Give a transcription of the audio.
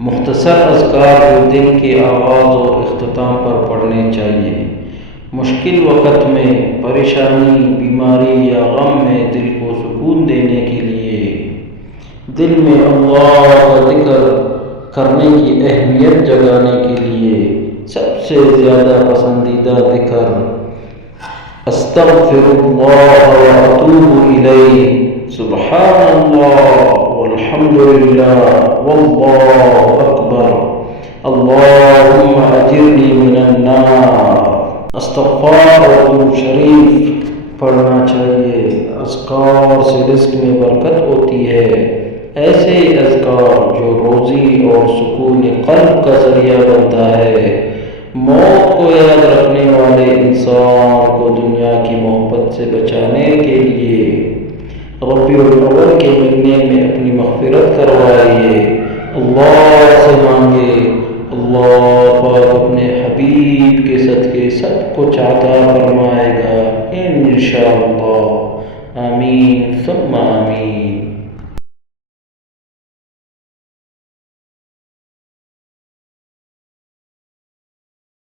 مختصر اذکار جو دن کے آغاز اور اختتام پر پڑھنے چاہیے۔ مشکل وقت میں، پریشانی، بیماری یا غم میں دل کو سکون دینے کے لیے دل میں اللہ کا ذکر کرنے کی اہمیت جگانے کے لیے سب سے زیادہ پسندیدہ ذکر استغفر اللہ و اتوب الیہ، سبحان اللہ والحمد للہ واللہ اکبر، اللہم اجرنی من النار، استغفار شریف پڑھنا چاہیے۔ اذکار سے رزق میں برکت ہوتی ہے۔ ایسے اذکار جو روزی اور سکون قلب کا ذریعہ بنتا ہے۔ موت کو یاد رکھنے والے انسان کو دنیا کی محبت سے بچانے کے لیے ربیع الاول کے مہینے میں اپنی مغفرت کروائیے، اللہ سے مانگے، اللہ پاک اپنے حبیب کے صدقے سب کچھ عطا فرمائے گا انشاءاللہ، آمین ثم آمین۔